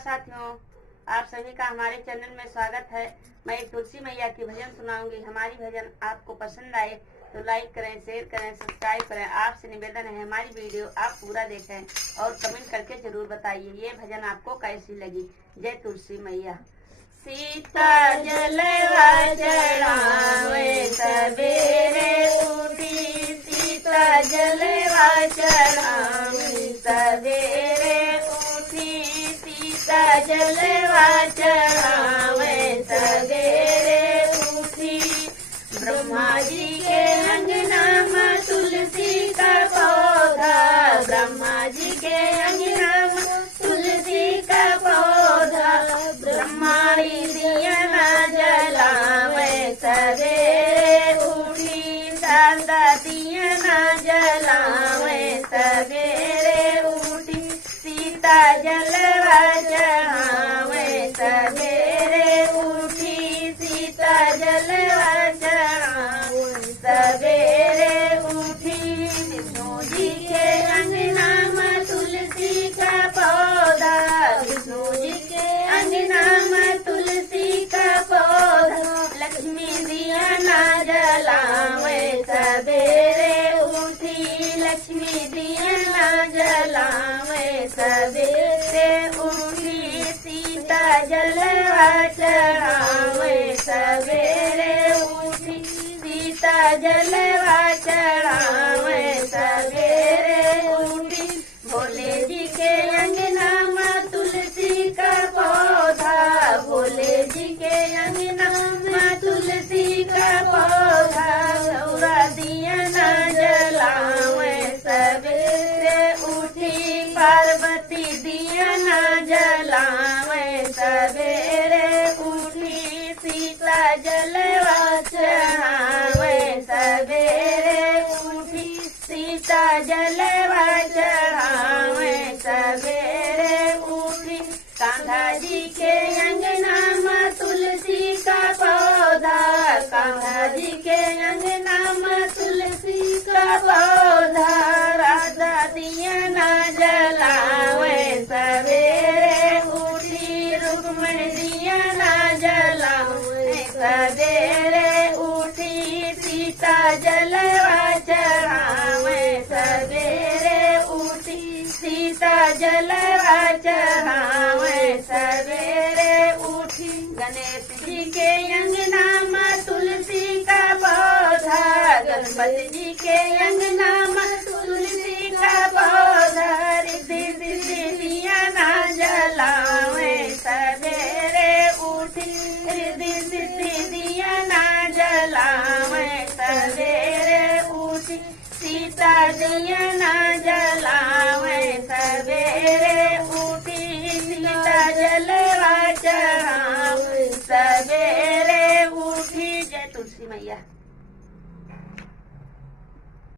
साथियों, आप सभी का हमारे चैनल में स्वागत है। मैं एक तुलसी मैया की भजन सुनाऊंगी। हमारी भजन आपको पसंद आए तो लाइक करें, शेयर करें, सब्सक्राइब करें। आपसे निवेदन है हमारी वीडियो आप पूरा देखें और कमेंट करके जरूर बताइए ये भजन आपको कैसी लगी। जय तुलसी मैया। सीता जलवा चढ़ावे सवेरे उठी, सीता जलवा चढ़ावे सवेरे उठी, सीता जलवा चढ़ावे सवेरे उठी। ब्रह्मा जी के अंगना में तुलसी का पौधा, ब्रह्मा जी के अंगना में तुलसी का पौधा। ब्रह्माणी दिया न जलावे सवेरे उठी, शारदा दिया न जलावे सवेरे उठी। सीता जलवा चढ़ावे सवेरे उठी, सीता जलवा चढ़ावे सवेरे उठी। विष्णु जी के अंगना में तुलसी का पौधा, विष्णु जी के अंगना में तुलसी का पौधा। लक्ष्मी दिया न जलावे सवेरे उठी, लक्ष्मी दिया न जलावे सवेरे उठी। सीता जलवा चढ़ावे सवेरे उठी, सीता जलवा चढ़ावे सवेरे उठी। भोले जी के अंगना में तुलसी का पौधा, भोले जी के अंगना में तुलसी का पौधा। गौरा दिया न जलावे सवेरे उठी, पार्वती दिया न जलावे सवेरे उठी। सीता जलवा चढ़ावे सवेरे उठी, सीता जलवा चढ़ावे सवेरे उठी। कान्हा जी के अंगना में तुलसी का पौधा, कान्हा जी के अंगना में तुलसी का पौधा। राधा दिया न जलावे सवेरे उठी, रुक्मणी दिया न जलावे सवेरे उठी। सीता जलवा चढ़ावे सवेरे उठी, सीता जलवा चढ़ावे सवेरे उठी। गणेश जी के अंगना में तुलसी का पौधा, गणपति जी के अंगना में तुलसी का पौधा। रिद्धि सिद्धि दिया न जलावे सवेरे उठी, रिद्धि सिद्धि दिया न जलावे सवेरे उठी। सीता दिया न जलावे सवेरे उठी, सीता जलवा चढ़ावे सवेरे उठी। जय तुलसी मैया।